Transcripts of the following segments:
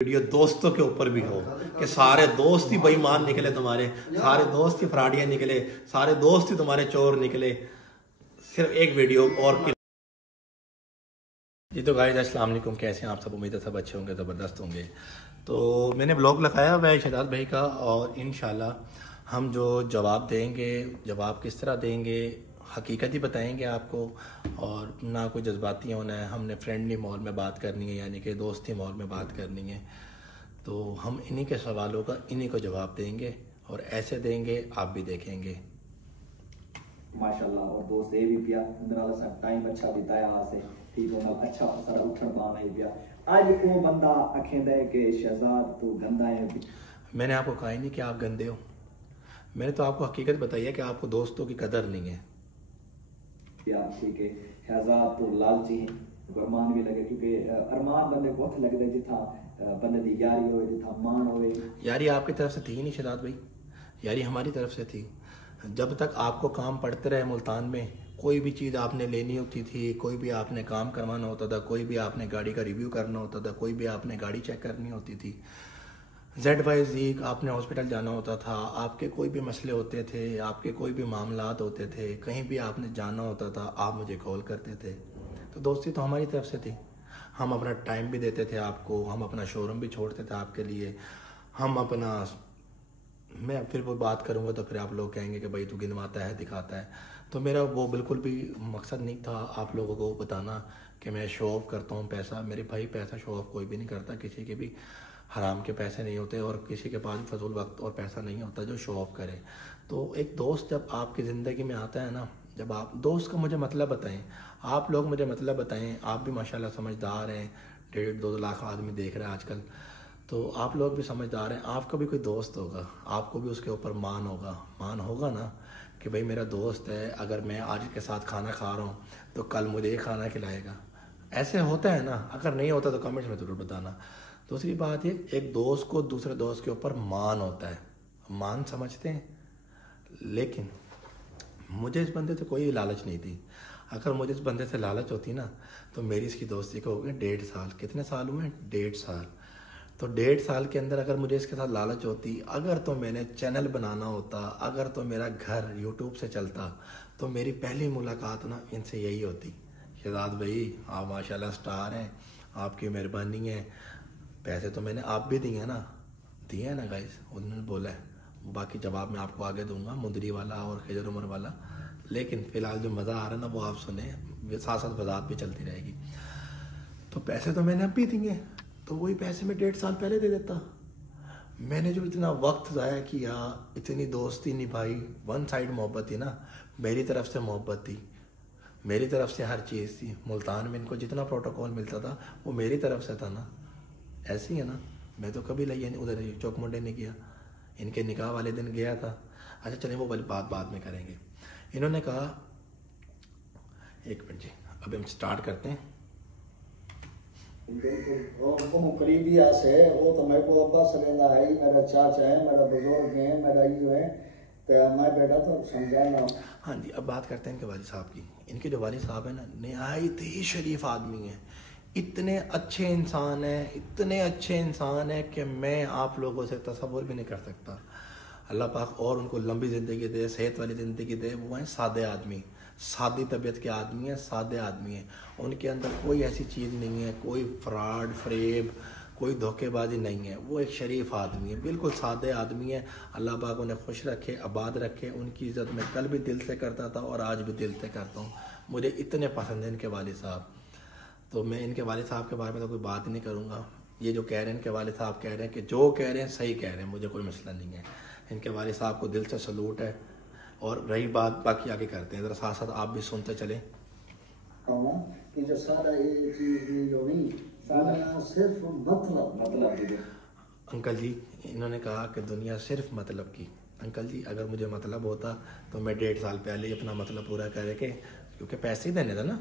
Video दोस्तों के ऊपर भी हो कि सारे दोस्त ही बेईमान निकले, तुम्हारे सारे दोस्त ही फ्रॉडिया निकले, सारे दोस्त ही तुम्हारे चोर निकले, सिर्फ एक वीडियो और की। जी तो गाइस अस्सलाम वालेकुम, कैसे हैं आप सब? उम्मीद है सब अच्छे होंगे, ज़बरदस्त होंगे। तो मैंने ब्लॉग लगाया हुआ है शहजाद भाई का, और इंशाल्लाह हम जो जवाब देंगे, जवाब किस तरह देंगे, हकीकत ही बताएंगे आपको, और ना कोई जज्बाती होना है। हमने फ्रेंडली माहौल में बात करनी है, यानी कि दोस्ती माहौल में बात करनी है। तो हम इन्हीं के सवालों का इन्हीं को जवाब देंगे, और ऐसे देंगे आप भी देखेंगे माशाल्लाह। और दोस्त ये भी पिया मेरा सा टाइम अच्छा बिताया आज से ठीक होना अच्छा सारा उठन पाना ही पिया। आज वो बंदा अखेंदा है कि शहजाद तू गंदा है। मैंने आपको कहा ही नहीं कि आप गंदे हो, मैंने तो आपको हकीकत बताई है कि आपको दोस्तों की कदर नहीं है। ठीक है शहजाद तो लालची है, अरमान भी लगे क्योंकि अरमान बंदे को हथ लगता है जिथा बंदे की यारी हो, जिथा मान हो। यारी आपकी तरफ से थी ही नहीं शहजाद भाई, यारी हमारी तरफ से थी। जब तक आपको काम पड़ते रहे मुल्तान में, कोई भी चीज़ आपने लेनी होती थी, कोई भी आपने काम करवाना होता था, कोई भी आपने गाड़ी का रिव्यू करना होता था, कोई भी आपने गाड़ी चेक करनी होती थी, ZYZ आपने हॉस्पिटल जाना होता था, आपके कोई भी मसले होते थे, आपके कोई भी मामलात होते थे, कहीं भी आपने जाना होता था, आप मुझे कॉल करते थे। तो दोस्ती तो हमारी तरफ से थी, हम अपना टाइम भी देते थे आपको, हम अपना शोरूम भी छोड़ते थे आपके लिए, हम अपना, मैं फिर वो बात करूँगा तो फिर आप लोग कहेंगे कि भाई तू गिनवाता है, दिखाता है। तो मेरा वो बिल्कुल भी मकसद नहीं था आप लोगों को बताना कि मैं शो ऑफ़ करता हूँ पैसा। मेरे भाई पैसा शो ऑफ़ कोई भी नहीं करता, किसी के भी हराम के पैसे नहीं होते, और किसी के पास फजूल वक्त और पैसा नहीं होता जो शो ऑफ़ करे। तो एक दोस्त जब आपकी ज़िंदगी में आता है ना, जब आप दोस्त का मुझे मतलब बताएं, आप लोग मुझे मतलब बताएं, आप भी माशाल्लाह समझदार हैं, 1.5-2 लाख आदमी देख रहे हैं आजकल, तो आप लोग भी समझदार हैं। आपका भी कोई दोस्त होगा, आपको भी उसके ऊपर मान होगा ना कि भाई मेरा दोस्त है, अगर मैं आज के साथ खाना खा रहा हूँ तो कल मुझे ये खाना खिलाएगा। ऐसे होता है ना, अगर नहीं होता तो कमेंट्स में ज़रूर बताना। दूसरी बात ये, एक दोस्त को दूसरे दोस्त के ऊपर मान होता है, मान समझते हैं, लेकिन मुझे इस बंदे से कोई लालच नहीं थी। अगर मुझे इस बंदे से लालच होती ना तो मेरी इसकी दोस्ती को हो गए 1.5 साल। कितने साल हुए? 1.5 साल। तो 1.5 साल के अंदर अगर मुझे इसके साथ लालच होती, अगर तो मैंने चैनल बनाना होता, अगर तो मेरा घर यूट्यूब से चलता, तो मेरी पहली मुलाकात ना इनसे यही होती। शहजाद भाई आप माशाल्लाह स्टार हैं, आपकी मेहरबानी है, पैसे तो मैंने आप भी दिए हैं ना गाइस, उन्होंने बोला है। बाकी जवाब मैं आपको आगे दूंगा, मुंदरी वाला और खजर उमर वाला। लेकिन फ़िलहाल जो मज़ा आ रहा है ना वो आप सुने, साथ साथ वजाहत भी चलती रहेगी। तो पैसे तो मैंने अब भी दिए, तो वही पैसे मैं 1.5 साल पहले दे देता। मैंने जो इतना वक्त ज़ाया किया, इतनी दोस्ती निभाई, वन साइड मोहब्बत थी ना, मेरी तरफ से मोहब्बत थी, मेरी तरफ से हर चीज़ थी। मुल्तान में इनको जितना प्रोटोकॉल मिलता था वो मेरी तरफ से था ना, ऐसी है ना। मैं तो कभी नहीं उधर चौक मुंडे नहीं किया, इनके निकाह वाले दिन गया था। अच्छा चलें वो वाली बात बाद में करेंगे। इन्होंने कहा, एक मिनट जी, अभी हम स्टार्ट करते हैं। बिल्कुल करीबी से वो तो मेरे को अब्बा सलेंदा है, मेरा चाचा है, मेरा बुजुर्ग है, मेरा ये है, तो मैं बेटा तो समझाना। हाँ जी, अब बात करते हैं इनके वालिद साहब की। इनके जो वालिद साहब हैं ना, नहायत ही शरीफ आदमी हैं, इतने अच्छे इंसान हैं, इतने अच्छे इंसान हैं कि मैं आप लोगों से तसव्वुर भी नहीं कर सकता। अल्लाह पाक और उनको लंबी ज़िंदगी दे, सेहत वाली ज़िंदगी दे। वो हैं सादे आदमी, सादी तबीयत के आदमी हैं, सादे आदमी हैं। उनके अंदर कोई ऐसी चीज़ नहीं है, कोई फ्रॉड फ्रेब, कोई धोखेबाजी नहीं है। वो एक शरीफ आदमी है, बिल्कुल सादे आदमी है। अल्लाह पाक उन्हें खुश रखे, आबाद रखे। उनकी इज़्ज़त मैं कल भी दिल से करता था और आज भी दिल से करता हूँ। मुझे इतने पसंद हैं इनके वालिद साहब। तो मैं इनके वालिद साहब के बारे में तो कोई बात ही नहीं करूँगा। ये जो कह रहे हैं इनके वालिद साहब कह रहे हैं कि जो कह रहे हैं सही कह रहे हैं, मुझे कोई मसला नहीं है। इनके वालिद साहब को दिल से सलूट है। और रही बात, बाकी आगे करते हैं, ज़रा साथ साथ आप भी सुनते चलें। कि जो सारा ये चीज़ जो नहीं सारा सिर्फ मतलब अंकल जी, इन्होंने कहा कि दुनिया सिर्फ मतलब की। अंकल जी अगर मुझे मतलब होता तो मैं 1.5 साल पहले ही अपना मतलब पूरा करके, क्योंकि पैसे ही देने थे ना।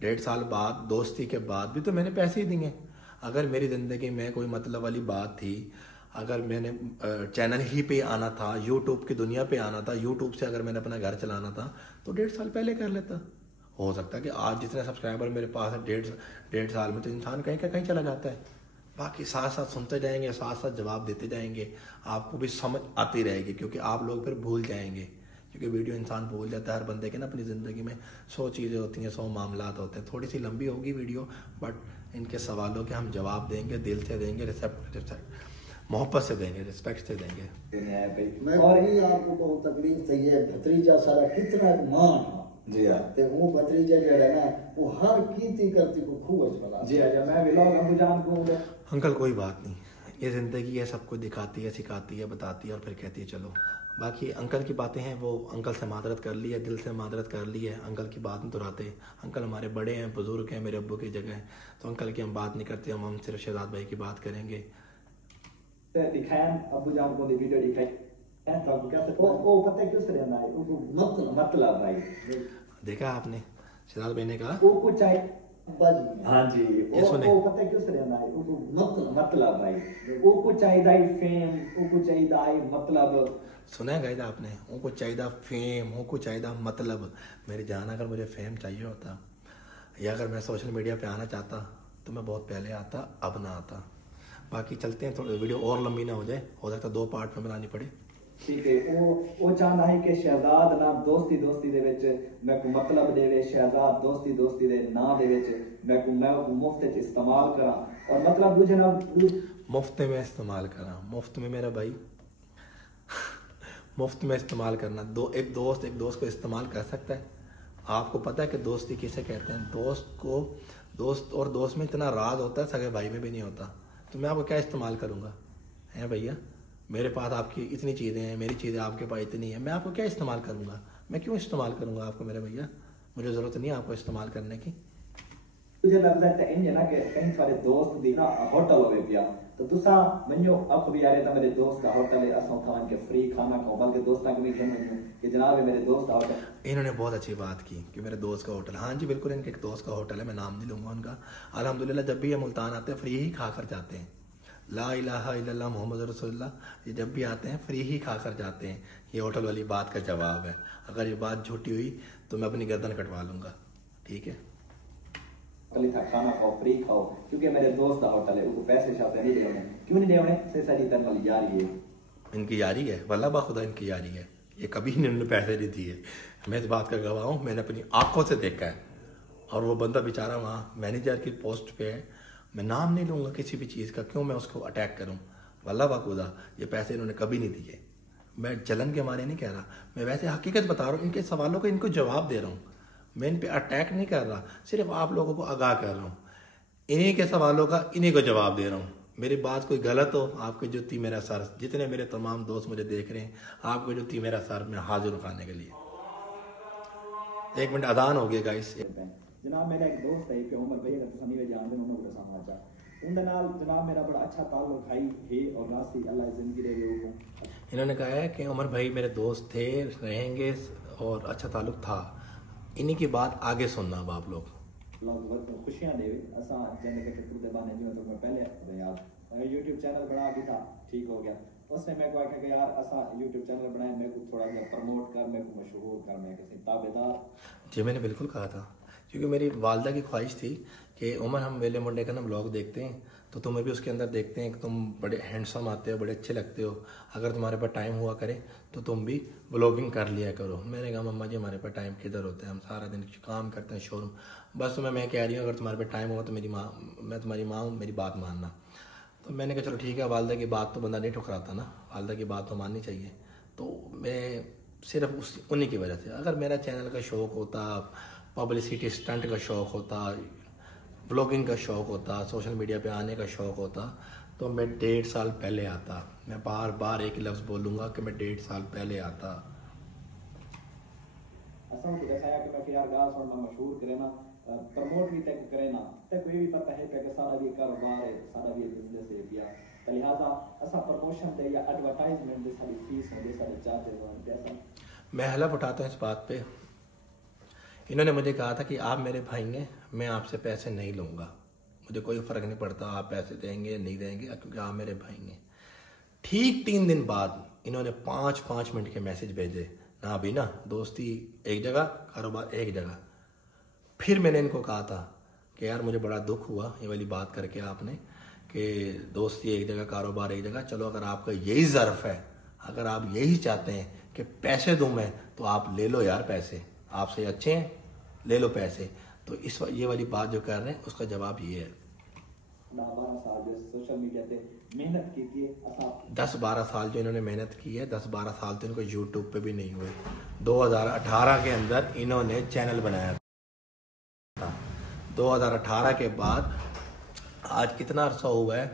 1.5 साल बाद दोस्ती के बाद भी तो मैंने पैसे ही दिए। अगर मेरी ज़िंदगी में कोई मतलब वाली बात थी, अगर मैंने चैनल ही पे आना था, यूट्यूब की दुनिया पे आना था, यूट्यूब से अगर मैंने अपना घर चलाना था तो 1.5 साल पहले कर लेता। हो सकता है कि आज जितने सब्सक्राइबर मेरे पास है, 1.5 साल में तो इंसान कहीं का कहीं चला जाता है। बाकी साथ साथ सुनते जाएंगे, साथ साथ जवाब देते जाएंगे, आपको भी समझ आती रहेगी, क्योंकि आप लोग फिर भूल जाएंगे, क्योंकि वीडियो इंसान भूल जाता है। हर बंदे के ना अपनी ज़िंदगी में 100 चीज़ें होती हैं, 100 मामलात होते हैं। थोड़ी सी लंबी होगी वीडियो, बट इनके सवालों के हम जवाब देंगे, दिल से देंगे, मोहब्बत से देंगे, रिस्पेक्ट से देंगे। मैं भी आपको बहुत तकलीफ थी है, भतीजा सारा कितना मान जी हाँ, ते वो भतीजा जड़ा ना वो हर कीती करती को खूब अच्छा जी हाँ, मैं व्लॉग अबू जान को अंकल कोई बात नहीं, ये ज़िंदगी है, सबको दिखाती है, सिखाती है, बताती है और फिर कहती है चलो। बाकी अंकल की बातें हैं, वो अंकल से मादरत कर ली है, दिल से मादरत कर ली है। अंकल की बात नहीं दोहराते, अंकल हमारे बड़े हैं, बुजुर्ग हैं, मेरे अब्बू की जगह है, तो अंकल की हम बात नहीं करते, हम सिर्फ शहजाद भाई की बात करेंगे। दिखाया अबू जान को वीडियो दिखाई तो कैसे ओ पता है क्यों से रहना है मतलब भाई देखा आपने शहजाद भाई ने कहा वो कुछ चाहिए। बाजी हाँ जी, वो पता है क्यों से रहना है मतलब भाई वो कुछ चाहिए फेम, वो कुछ चाहिए मतलब। सुना है गाइस आपने, उनको चाहिए फेम, उनको चाहिए मतलब। मेरी जान, अगर मुझे फेम चाहिए होता या अगर मैं सोशल मीडिया पे आना चाहता तो मैं बहुत पहले आता, अब ना आता। बाकी चलते हैं, थोड़ी वीडियो और लंबी ना हो जाए, हो सकता है 2 पार्ट में बनानी पड़े। ठीक है, वो चाहता है कि शहजाद ना दोस्ती दे विच मैं को मतलब देवे, शहजाद दोस्ती दे ना दे विच मैं को मुफ्त च इस्तेमाल करा, और मतलब दूजे ना मुफ्त में इस्तेमाल करा, मुफ्त में मेरा भाई मुफ्त में इस्तेमाल करना। एक दोस्त को इस्तेमाल कर सकता है। आपको पता है कि दोस्ती किसे कहते हैं? दोस्त में इतना राज होता है, सगे भाई में भी नहीं होता। तो मैं आपको क्या इस्तेमाल करूँगा? हैं भैया, मेरे पास आपकी इतनी चीज़ें हैं, मेरी चीज़ें आपके पास इतनी है, मैं आपको क्या इस्तेमाल करूँगा? मैं क्यों इस्तेमाल करूँगा आपको मेरे भैया? मुझे ज़रूरत नहीं है आपको इस्तेमाल करने की। मुझे लगता है इंज ना कि कहीं सारे दोस्त दी ना होटल होवे पिया, तो तुसा मन्यो अख भी यारे ता मेरे दोस्त का होटल है, असा थान के फ्री खाना खाओ, बल्कि दोस्तां को भी कह मन्यो कि जनाब मेरे दोस्त का होटल। इन्होंने बहुत अच्छी बात की कि मेरे दोस्त का होटल। हाँ जी बिल्कुल, इनके एक दोस्त का होटल है, मैं नाम नहीं लूँगा उनका। अल्हम्दुलिल्लाह जब भी ये मुल्तान आते हैं फ्री ही खा कर जाते हैं। ला इलाहा इल्लल्लाह मोहम्मद रसूलुल्लाह, ये जब भी आते हैं फ्री ही खा कर जाते हैं। ये होटल वाली बात का जवाब है। अगर ये बात झूठी हुई तो मैं अपनी गर्दन कटवा लूँगा, ठीक है? खाना खाओ, फ्री खाओ, क्योंकि मेरे दोस्त का होटल है, उनको पैसे शायद नहीं देने। क्यों नहीं देने? से सारी तरह वाली यारी है, इनकी यारी है, वल्लाह बाखुदा इनकी यारी है। ये कभी इन्होंने पैसे नहीं दिए, मैं इस बात का गवाह हूँ, मैंने अपनी आंखों से देखा है। और वो बंदा बेचारा वहाँ मैनेजर की पोस्ट पे है, मैं नाम नहीं लूँगा किसी भी चीज़ का, क्यों मैं उसको अटैक करूँ? वल्लाह बाखुदा ये पैसे इन्होंने कभी नहीं दिए। मैं जलन के मारे नहीं कह रहा, मैं वैसे हकीकत बता रहा हूँ, इनके सवालों का इनको जवाब दे रहा हूँ। मैं इन पे अटैक नहीं कर रहा, सिर्फ आप लोगों को आगाह कर रहा हूँ। इन्हीं के सवालों का इन्हीं को जवाब दे रहा हूँ। मेरी बात कोई गलत हो, आपकी जुत्ती मेरा सर, जितने मेरे तमाम दोस्त मुझे देख रहे हैं, आपकी जुत्ती मेरा सर, मैं हाजिर उठाने के लिए। 1 मिनट अदान हो गया गाइस। जनाब मेरा एक दोस्त है कि उमर भैया का सनी वे जानते हैं, उन्होंने समाचार उनके नाल जनाब मेरा बड़ा अच्छा ताल्लुक है और रास्ती अल्लाह जिंदगी दे वो। इन्होंने कहा है कि उमर भाई मेरे दोस्त थे, रहेंगे और अच्छा ताल्लुक था। इन्हीं की बात आगे सुनना अब आप लोग। खुशियां देवे असा जने के टुकड़े बाने जो तो मैं पहले यार YouTube चैनल बना भी था, ठीक हो गया। उसने मेरे को आखा कि यार असा YouTube चैनल बनाए, मेरे को थोड़ा सा प्रमोट कर, मेरे को मशहूर कर, मैं किसी ताबेदार। जी मैंने बिल्कुल कहा था, क्योंकि मेरी वालदा की ख्वाहिश थी कि उमर हम वेले मुंडे का ना ब्लॉग देखते हैं तो तुम्हें भी उसके अंदर देखते हैं कि तुम बड़े हैंडसम आते हो, बड़े अच्छे लगते हो, अगर तुम्हारे पास टाइम हुआ करे तो तुम भी ब्लॉगिंग कर लिया करो। मैंने कहा मम्मा जी हमारे पास टाइम किधर होता है, हम सारा दिन काम करते हैं शोरूम। बस तुम्हें मैं कह रही हूँ अगर तुम्हारे पास टाइम होगा तो मेरी माँ, मैं तुम्हारी माँ हूँ, मेरी बात मानना। तो मैंने कहा चलो ठीक है, वालदा की बात तो बंदा नहीं ठुकराता ना, वालदा की बात तो माननी चाहिए। तो मैं सिर्फ उन्हीं की वजह से, अगर मेरा चैनल का शौक़ होता, पब्लिसिटी स्टंट का शौक़ होता, ब्लॉगिंग का शौक़ होता, सोशल मीडिया पे आने का शौक़ होता, तो मैं 1.5 साल पहले आता। मैं बार बार एक लफ्ज़ बोलूँगा कि मैं 1.5 साल पहले आता। असल को दिखाया कि मैं यार गास और मशहूर करे ना, प्रमोट भी तक करे ना, तक भी पता है कि सारा भी कारोबार है, सारा भी बिजनेस है पिया। तो लिहाजा असा प्रमोशन दे या एडवर्टाइजमेंट दे सारी फीस हो, दे सारे चार्जेस हो, पैसा। मैं हलफ उठाता हूँ इस बात पे। इन्होंने मुझे कहा था कि आप मेरे भाई हैं, मैं आपसे पैसे नहीं लूँगा, मुझे कोई फ़र्क नहीं पड़ता आप पैसे देंगे या नहीं देंगे, क्योंकि आप मेरे भाई हैं। ठीक 3 दिन बाद इन्होंने 5-5 मिनट के मैसेज भेजे, ना भी ना दोस्ती एक जगह, कारोबार एक जगह। फिर मैंने इनको कहा था कि यार मुझे बड़ा दुख हुआ ये वाली बात करके आपने, कि दोस्ती एक जगह, कारोबार एक जगह। चलो अगर आपका यही ज़र्फ है, अगर आप यही चाहते हैं कि पैसे दूं मैं, तो आप ले लो यार पैसे, आपसे अच्छे हैं, ले लो पैसे। तो ये वाली बात जो कर रहे हैं उसका जवाब ये है। 10-12 साल जो सोशल मीडिया पे मेहनत की थी, 10-12 साल जो इन्होंने मेहनत की है, 10-12 साल तो इनको यूट्यूब पे भी नहीं हुए। 2018 के अंदर इन्होंने चैनल बनाया था। 2018 के बाद आज कितना अरसा हुआ है,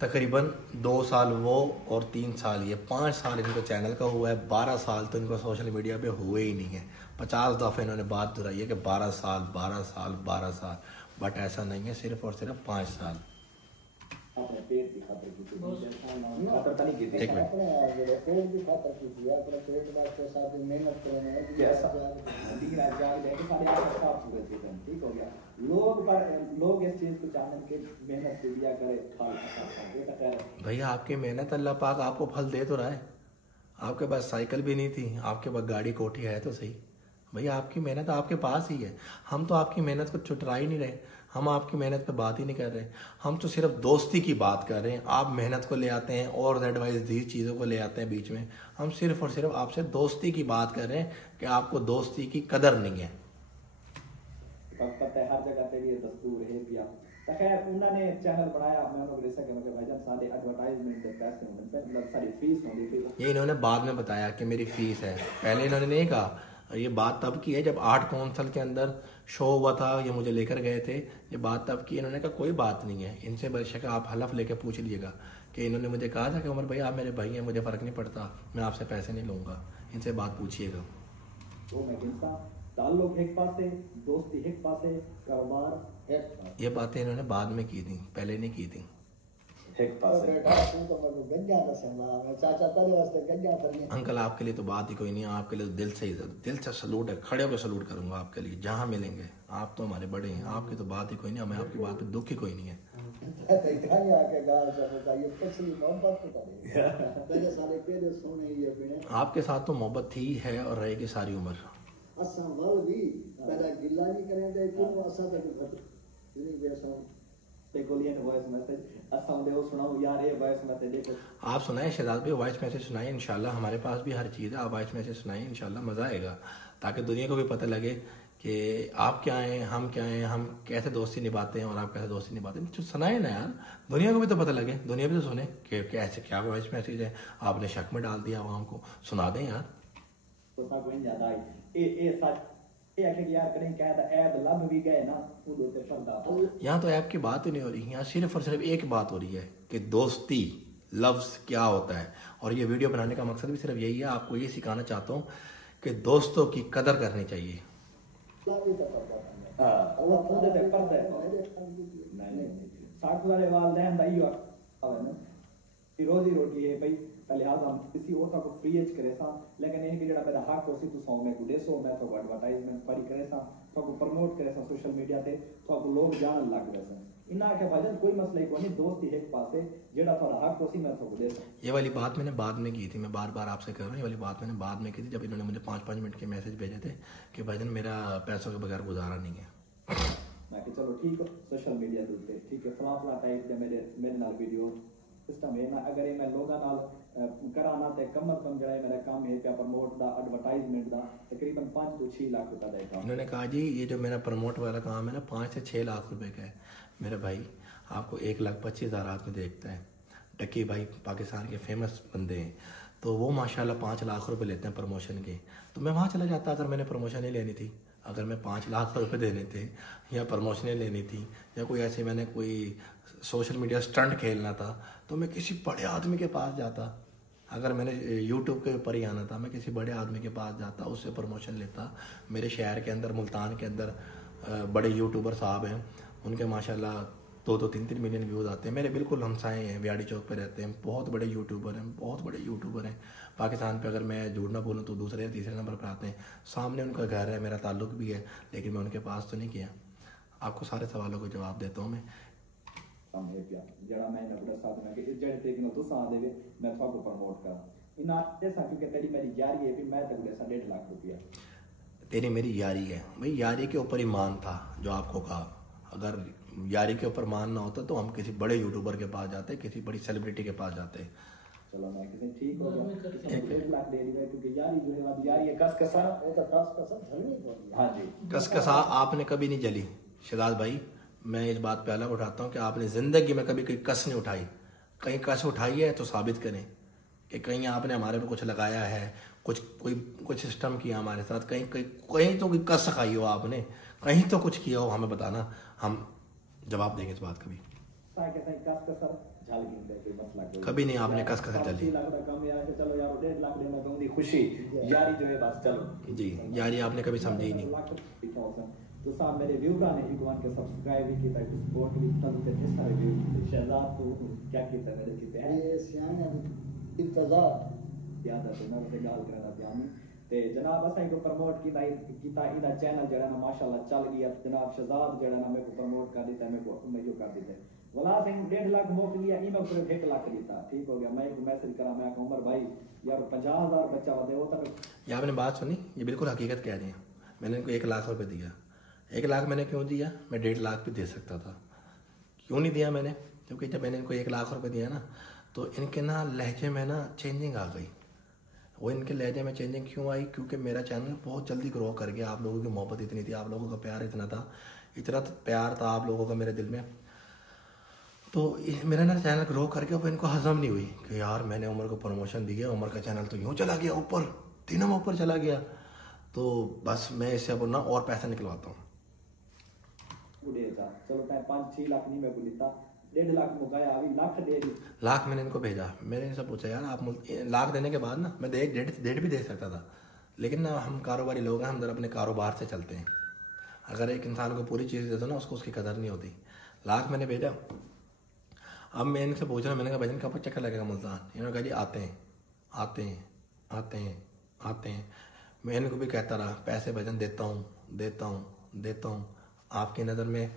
तकरीबन 2 साल वो और 3 साल ये, 5 साल इनको चैनल का हुआ है। 12 साल तो इनको सोशल मीडिया पे हुए ही नहीं है। 50 दफ़े इन्होंने बात दोहराई है कि 12 साल 12 साल 12 साल, बट ऐसा नहीं है, सिर्फ और सिर्फ 5 साल। अपने पेट की खातिर की थी, खातर तो नहीं की थी, एक मिनट। अपने पेट की खातर की थी, अपने पेट वास्ते साथ मेहनत करने है कि ऐसा दिन रात जाग जाके सारे साफ पूरे थे, ठीक हो गया। लोग इस चीज को चाहने के मेहनत से दिया करे फल अच्छा, ये तो खैर है। भैया आपकी मेहनत अल्लाह पाक आपको फल दे तो रहा है। आपके पास साइकिल भी नहीं थी, आपके पास गाड़ी कोठी है तो सही। भैया आपकी मेहनत आपके पास ही है। हम तो आपकी मेहनत को छुटरा ही नहीं रहे, हम आपकी मेहनत पे बात ही नहीं कर रहे। हम तो सिर्फ दोस्ती की बात कर रहे हैं। आप मेहनत को ले आते हैं और एडवाइस दी चीज़ों को ले आते हैं बीच में। हम सिर्फ और सिर्फ आपसे दोस्ती की बात कर रहे हैं कि आपको दोस्ती की कदर नहीं है। पता है हर जगह पे ये दस्तूर है पिया। तो खैर उन्होंने चैनल बनाया, मैं उन्होंने जैसा कि मैं भाईजान सारे एडवर्टाइजमेंट के पैसे होंगे, मतलब सारी फीस होगी थी। ये इन्होंने बाद में बताया कि मेरी फीस है, पहले इन्होंने नहीं कहा। ये बात तब की है जब 8 कौंसल के अंदर शो हुआ था, ये मुझे लेकर गए थे। ये बात तब की, इन्होंने कहा कोई बात नहीं है। इनसे बेशक आप हलफ लेके पूछ लीजिएगा कि इन्होंने मुझे कहा था कि उमर भाई आप मेरे भाई हैं, मुझे फ़र्क नहीं पड़ता, मैं आपसे पैसे नहीं लूँगा। इनसे बात पूछिएगा। तो मैं गिनता ताल्लुक एक पासे, दोस्ती एक पासे, कारोबार एक पासे। ये बातें इन्होंने बाद में की थी, पहले नहीं की थी। एक पासे बेटा तू तो मेरे को गंजा दसना, मैं चाचा तेरे वास्ते गंजा करनी। अंकल आपके लिए तो बात ही कोई नहीं है, आपके लिए तो दिल से सलूट है, खड़े होकर सलूट करूंगा आपके लिए जहाँ मिलेंगे। आप तो हमारे बड़े हैं, आपकी तो बात ही कोई नहीं, हमें आपकी बात पे दुख ही कोई नहीं है। आके गाल से बताइए पिछली मोहब्बत को तो तेरे सारे पेरे सोने ये पीने। आपके साथ तो मोहब्बत थी है और रहेगी सारी उम्र। असा वल भी तेरा गिला नहीं करेंगे क्यों असा तक नहीं वैसा देखो लिए वॉइस मैसेज असम दे सुनाओ यार, ये वॉइस मैसेज देखो। आप सुनाए शहजाद भाई, वॉइस मैसेज सुनाए इंशाल्लाह। हमारे पास भी हर चीज़ है, आप वॉइस मैसेज सुनाए इंशाल्लाह, मज़ा आएगा। ताकि दुनिया को भी पता लगे कि आप क्या हैं, हम क्या हैं, हम कैसे दोस्ती निभाते हैं और आप कैसे दोस्ती निभाते हैं। तो सुनाए ना यार, दुनिया को भी तो पता लगे, दुनिया भी तो सुने कि कैसे क्या वॉइस मैसेज है। आपने शक में डाल दिया आवाम को, सुना दें यार। तो सा कोई ज्यादा आई ए सच ये आखिर यार करें क्या था ऐब लब भी गए ना वो दो ते पर्दा। यहाँ तो ऐप की बात ही नहीं हो रही, यहाँ सिर्फ और सिर्फ एक बात हो रही है कि दोस्ती लफ्ज़ क्या होता है। और ये वीडियो बनाने का मकसद भी सिर्फ यही है, आपको ये सिखाना चाहता हूँ कि दोस्तों की कदर करनी चाहिए। सारे वालदैन दा इयो आवे ना रोजी रोटी है भाई, लिहाजा हम किसी और का को फ्री एज करे सा, लेकिन ये कि जेड़ा मेरा हक हो सी तू 100 में को 150 मैं तो एडवर्टाइजमेंट फरी करे सा, तो को प्रमोट करे सा सोशल मीडिया पे, तो को लोग जान लग रहे सा। इना के भाजन कोई मसला ही कोनी, दोस्ती एक पासे जेड़ा थोड़ा हक हो सी मैं तो को दे सा। ये वाली बात मैंने बाद में की थी, मैं बार बार आपसे कह रहा हूँ, ये वाली बात मैंने बाद में की थी जब इन्होंने मुझे 5-5 मिनट के मैसेज भेजे थे कि भाईजान मेरा पैसों के बगैर गुजारा नहीं है। मैं कि चलो ठीक है सोशल मीडिया पे ठीक है फला टाइप दे मेरे नाल वीडियो सिस्टम है ना, अगर मैं लोगों नाल कराना ते कम से कम जड़ा मेरा काम है पे प्रमोट दा एडवर्टाइजमेंट दा तकरीबन 5 to 6 लाख रुपए दा काम। इन्होंने कहा जी ये जो मेरा प्रमोट वाला काम है ना 5 से 6 लाख रुपए का है। मेरे भाई आपको 1,25,000 आदमी देखता है। डक्की भाई पाकिस्तान के फेमस बंदे हैं, तो वो माशाल्लाह 5 लाख रुपए लेते हैं प्रमोशन के। तो मैं वहाँ चला जाता अगर मैंने प्रमोशन ही लेनी थी, अगर मैं 5 लाख रुपए देने थे या प्रमोशनें लेनी थी या कोई ऐसे मैंने कोई सोशल मीडिया स्टंट खेलना था, तो मैं किसी बड़े आदमी के पास जाता। अगर मैंने यूट्यूब के ऊपर ही आना था, मैं किसी बड़े आदमी के पास जाता, उससे प्रमोशन लेता। मेरे शहर के अंदर मुल्तान के अंदर बड़े यूट्यूबर साहब हैं, उनके माशाल्लाह 2-3 मिलियन व्यूज़ आते हैं। मेरे बिल्कुल हमसाए हैं, व्याड़ी चौक पे रहते हैं, बहुत बड़े यूट्यूबर हैं, बहुत बड़े यूट्यूबर हैं। पाकिस्तान पे अगर मैं झूठ ना बोलूँ तो दूसरे या तीसरे नंबर पर आते हैं। सामने उनका घर है, मेरा ताल्लुक भी है, लेकिन मैं उनके पास तो नहीं किया। आपको सारे सवालों का जवाब देता हूँ मैं। समझे पिया जड़ा मैं नबड़ा साथ में कि जड़े ते कि तो सा देवे मैं तो को प्रमोट करा इना ऐसा क्योंकि तेरी मेरी यारी है भी मैं तो 1.5 लाख रुपया तेरी मेरी यारी है भाई, यारी के ऊपर ईमान था जो आपको कहा। अगर यारी के ऊपर मानना होता तो हम किसी बड़े यूट्यूबर के पास जाते, किसी बड़ी सेलिब्रिटी के पास जाते। चलो मैं किसी ठीक हो गया, किसी को 1.5 लाख दे दी क्योंकि यारी जो है अब यारी है कसकसा, वो तो कसकसा झलनी पड़ी। हाँ जी, कसकसा आपने कभी नहीं जली शहजाद भाई। मैं इस बात पे अलग उठाता हूँ कि आपने ज़िंदगी में कभी कोई कस नहीं उठाई। कहीं कस उठाई है तो साबित करें कि कहीं आपने हमारे पे कुछ लगाया है, कुछ सिस्टम किया हमारे साथ, कहीं तो कोई कस खाई हो आपने, कहीं तो कुछ किया हो, हमें बताना, हम जवाब देंगे इस बात का भी। कभी नहीं आपने कस जली। चलो यार 1.5 लाख देना तो उनकी खुशी यारी जो है बस चलो जी, यारी आपने कभी समझी ही नहीं। तो साहब मेरे व्यूअर ने इगवान के सब्सक्राइब भी किया, सपोर्ट भी किया, तो इतने सारे व्यू शहजाद तो क्या किया मेरे की ये सियाने इंतजार याद है ना से गाल करना प्यानी ते जनाब असा को प्रमोट किया इदा चैनल जड़ा ना माशाल्लाह चल गया। जनाब शहजाद जड़ा ना मेरे को प्रमोट कर दिता, मेरे को मैं जो कर दिता वला सिंह 1.5 लाख मोक लिया, ई मैं पूरे 1 लाख दिता। ठीक हो गया, मैं एक मैसेज करा, मैं उमर भाई यार 50,000 बच्चा दे वो तक। ये आपने बात सुनी, ये बिल्कुल हकीकत कह रही है। मैंने इनको 1 लाख रुपए दिया। 1 लाख मैंने क्यों दिया? मैं 1.5 लाख भी दे सकता था। क्यों नहीं दिया मैंने? क्योंकि जब मैंने इनको 1 लाख रुपए दिया ना तो इनके ना लहजे में ना चेंजिंग आ गई। वो इनके लहजे में चेंजिंग क्यों आई? क्योंकि मेरा चैनल बहुत जल्दी ग्रो कर गया। आप लोगों की मोहब्बत इतनी थी, आप लोगों का प्यार इतना था, इतना प्यार था आप लोगों का मेरे दिल में। तो मेरा ना चैनल ग्रो करके वो इनको हजम नहीं हुई कि यार मैंने उमर को प्रमोशन दी है, उमर का चैनल तो यूँ चला गया ऊपर, 3 ऊपर चला गया। तो बस मैं इससे अब ना और पैसा निकलवाता हूँ। चलो 5-6 लाख नहीं मैं को देता, 1.5 लाख मुकाया, अभी लाख दे दी। लाख मैंने इनको भेजा। मैंने इनसे पूछा यार आप लाख देने के बाद ना मैं 1.5 भी दे सकता था, लेकिन ना हम कारोबारी लोग हैं, हम जरा अपने कारोबार से चलते हैं। अगर एक इंसान को पूरी चीज़ दे दो ना उसको उसकी कदर नहीं होती। लाख मैंने भेजा। अब मैं इनसे पूछ रहा, मैंने कहा भजन कब चक्कर लगेगा मुल्तान? इन्होंने कहा जी आते हैं आते हैं आते हैं आते हैं। मैं इनको भी कहता रहा पैसे भजन देता हूँ देता हूँ देता हूँ। आपकी नज़र में,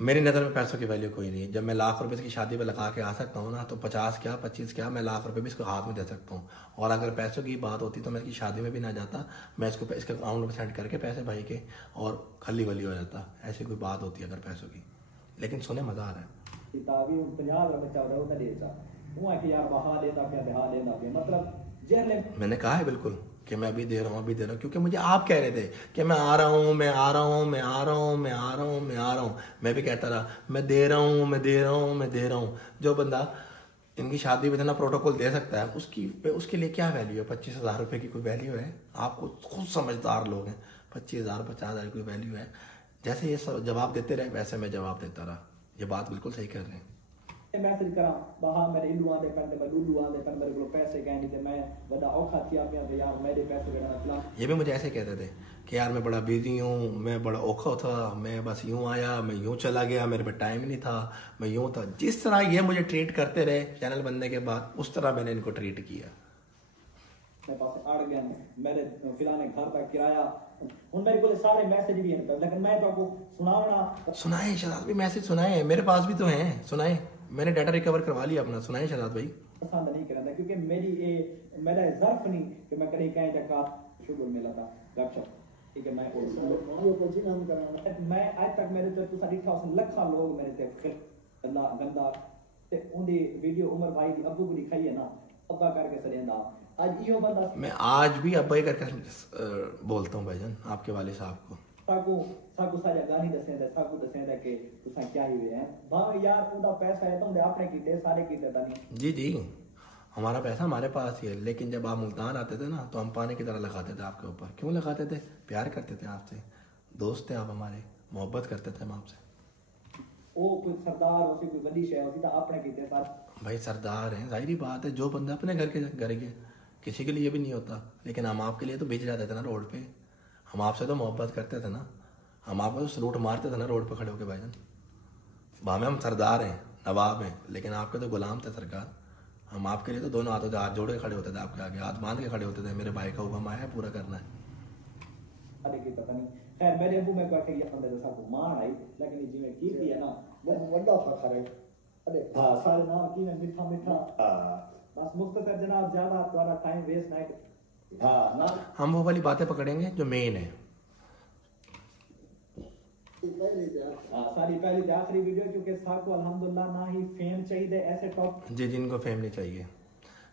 मेरी नज़र में पैसों की वैल्यू कोई नहीं है। जब मैं लाख रुपए की शादी पे लगा के आ सकता हूँ ना तो 50 क्या 25 क्या मैं लाख रुपए भी इसको हाथ में दे सकता हूँ। और अगर पैसों की बात होती तो मैं इसकी शादी में भी ना जाता, मैं इसको इसके अकाउंट में सेंड करके पैसे भाई के और खली वली हो जाता। ऐसी कोई बात होती है अगर पैसों की। लेकिन सुने मज़ा आ रहा है। किताबी 50 बच्चा हो रहा देता वो कि यार बहा देता क्या दहा देता क्या मतलब जेल। मैंने कहा है बिल्कुल कि मैं अभी दे रहा हूँ अभी दे रहा हूँ, क्योंकि मुझे आप कह रहे थे कि मैं आ रहा हूँ मैं आ रहा हूँ मैं आ रहा हूँ मैं आ रहा हूँ मैं आ रहा हूँ। मैं भी कहता रहा मैं दे रहा हूँ मैं दे रहा हूँ मैं दे रहा हूँ। जो बंदा इनकी शादी में इतना प्रोटोकॉल दे सकता है उसके लिए क्या वैल्यू है? 25,000 रुपये की कोई वैल्यू है? आपको खुद समझदार लोग हैं, 25,000 50,000 की कोई वैल्यू है? जैसे ये जवाब देते रहे वैसे मैं जवाब देता रहा। ये बात बिल्कुल सही कर रहे हैं। मैसेज करा बहा मेरे इल्लू आंदे पर मैं लुल्लू आंदे पर मेरे को पैसे कह नहीं थे, मैं बड़ा औखा थी आप यार मेरे पैसे देना फिलहाल। ये भी मुझे ऐसे कहते थे कि यार मैं बड़ा बिजी हूँ, मैं बड़ा औखा था, मैं बस यूँ आया मैं यूँ चला गया, मेरे पे टाइम नहीं था, मैं यूँ था। जिस तरह ये मुझे ट्रीट करते रहे चैनल बनने के बाद उस तरह मैंने इनको ट्रीट किया। मेरे पास अड़ गया, मेरे फिलहाल घर का किराया उन मेरे को सारे मैसेज भी हैं, लेकिन मैं तो आपको सुनाना सुनाए शहजाद भी मैसेज सुनाए, मेरे पास भी तो हैं, सुनाए। मैंने डाटा रिकवर करवा लिया अपना, सुनाए शहजाद भाई। पसंद नहीं करता क्योंकि मेरा ज़र्फ नहीं कि मैं कहीं कहीं तक शुगर मिला था गपशप। ठीक है, मैं आज तक मेरे तो 2.5 लाख लोग मेरे थे गंदा ते उनकी वीडियो उमर भाई दी अब्बू को दिखाई है ना अब्बा करके सरेंदा। आज यो बंदा मैं आज भी अब्बा ही करके बोलता हूँ भाईजान आपके वाले साहब को। साकू सारे गानी दसेंदा साकू दसेंदा कि तुसा क्या ही हुए हैं भाव यार पूरा पैसा है तुम आपने कीते सारे कीते था नहीं। जी जी हमारा पैसा हमारे पास ही है, लेकिन जब आप मुल्तान आते थे ना तो हम पानी की तरह लगाते थे आपके ऊपर। क्यों लगाते थे? प्यार करते थे आपसे, दोस्त थे आप हमारे, मोहब्बत करते थे हम आपसे। ओ कोई सरदार हो कोई बड़ी शय होती तो आपने कीते साथ भाई सरदार हैं, जाहिर बात है। जो बंदा अपने घर के किसी के लिए भी नहीं होता, लेकिन हम आपके लिए तो बेच जाते थे ना रोड पे। हम आपसे तो मोहब्बत करते थे ना, हम आपको तो सलूट मारते थे ना रोड पे खड़े होके भाईजान। भावे हम सरदार हैं नवाब हैं, लेकिन आपके तो गुलाम थे सरकार। हम आपके लिए तो दोनों हाथ जोड़ के खड़े होते थे, आपके आगे हाथ बांध के खड़े होते थे। मेरे भाई का हुक्म आया पूरा करना है। खैर मेरे अबू में कह के बंदे जैसा को मान आई, लेकिन जी में की है ना वो बड़ा फखर है। अरे हां सारे नाम की में मीठा मीठा बस मुख्तसर जनाब, ज्यादा तुम्हारा टाइम वेस्ट ना। हां ना हम वो वाली बातें पकड़ेंगे जो मेन है। सारी पहली ते आखिरी वीडियो, क्योंकि साको अल्हम्दुलिल्लाह ना ही फेम चाहिए ऐसे टॉप जी, जिनको फेम नहीं चाहिए,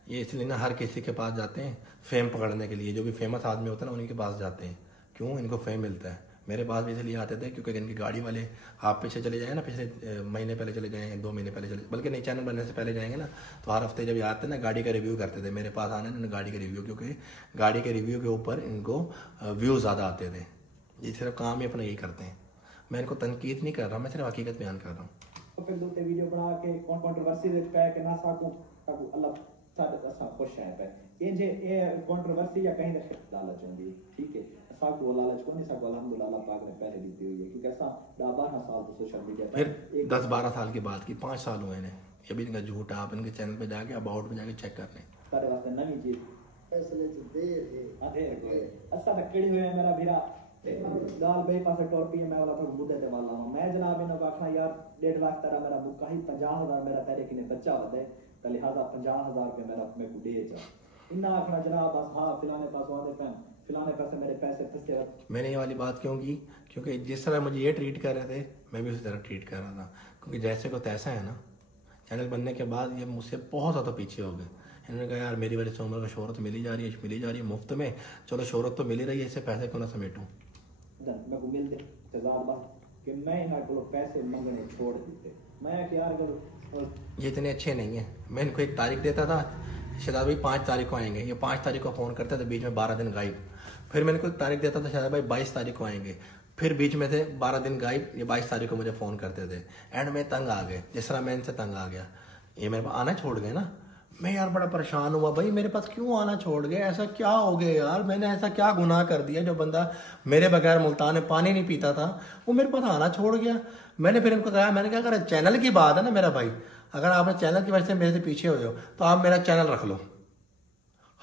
ये इसलिए ना हर किसी के पास जाते हैं फेम पकड़ने के लिए। जो भी फेमस आदमी होता है ना उन्हीं के पास जाते हैं। क्यों? इनको फेम मिलता है। मेरे पास भी इसलिए आते थे क्योंकि इनकी गाड़ी वाले, आप पीछे चले जाए ना, पिछले महीने पहले चले जाएँ, 2 महीने पहले चले, बल्कि नई चैनल बनने से पहले जाएंगे ना, तो हर हफ्ते जब आते ना गाड़ी का रिव्यू करते थे। मेरे पास आने ना गाड़ी का रिव्यू, क्योंकि गाड़ी के रिव्यू के ऊपर इनको व्यूज़ ज़्यादा आते थे। ये सिर्फ काम ही अपना यही करते हैं। मैं इनको तनकीद नहीं कर रहा, मैं सिर्फ हकीकत बयान कर रहा हूँ। फिर दूसरे वीडियो बना के कंट्रोवर्सी विच पै के ना साको अल्लाह साडे असा खुश है पे ये जे ए कंट्रोवर्सी या कहीं दे लालच होंदी, ठीक है, साको लालच को नहीं, साको अल्हम्दुलिल्लाह अल्लाह पाक ने पहले दी हुई है, क्योंकि असा 12 साल तो सोशल मीडिया फिर 10-12 साल की बात की, 5 साल हुए हैं। ये भी इनका झूठ। आप इनके चैनल पे जाके अबाउट में जाके चेक कर लें। सारे वास्ते नवी चीज फैसले च देर है अधेर कोई असा तकड़ी हुए मेरा भीरा दाल बे पासे टोर पी मैं वाला तो मुद्दे ते वाला हूं। मैं जनाब इन्हों को आखना यार 1.5 लाख तेरा मेरा बुका ही 50,000 मेरा तेरे किने बच्चा वदे तो लिहाजा 50,000 रुपए मेरा मेरे को दे जा इन्ना आखना जनाब बस हाँ फिलाने पास वाले पे फिलाने पैसे मेरे पैसे फंसे। मैंने ये वाली बात क्यों की? क्योंकि जिस तरह मुझे ये ट्रीट कर रहे थे मैं भी उसी तरह ट्रीट कर रहा था। क्योंकि जैसे को तैसा है ना, चैनल बनने के बाद ये मुझसे बहुत ज़्यादा पीछे हो गए। इन्होंने कहा यार मेरी वजह से उम्र को शोहरत मिली जा रही है मुफ्त में, चलो शोहरत तो मिल ही रही है, इससे पैसे क्यों ना समेटूं। मैं को मिल दे इंतजार बस कि मैं इन्हां को पैसे मांगने छोड़ देते। मैं कि यार ये इतने अच्छे नहीं है। मैं इनको एक तारीख देता था, शायद भाई 5 तारीख को आएंगे, ये 5 तारीख को फ़ोन करते थे, बीच में 12 दिन गायब। फिर मैंने को एक तारीख देता था, शायद भाई 22 तारीख को आएंगे, फिर बीच में थे 12 दिन गायब, ये 22 तारीख को मुझे फ़ोन करते थे। एंड में तंग आ गए, जिस तरह मैं इनसे तंग आ गया, ये मेरे पास आना छोड़ गए ना। मैं यार बड़ा परेशान हुआ, भाई मेरे पास क्यों आना छोड़ गए, ऐसा क्या हो गया यार, मैंने ऐसा क्या गुनाह कर दिया जो बंदा मेरे बगैर मुल्तान में पानी नहीं पीता था वो मेरे पास आना छोड़ गया। मैंने फिर इनको कहा, मैंने कहा अगर चैनल की बात है ना मेरा भाई, अगर आपने चैनल की वजह से मेरे से पीछे हो तो आप मेरा चैनल रख लो।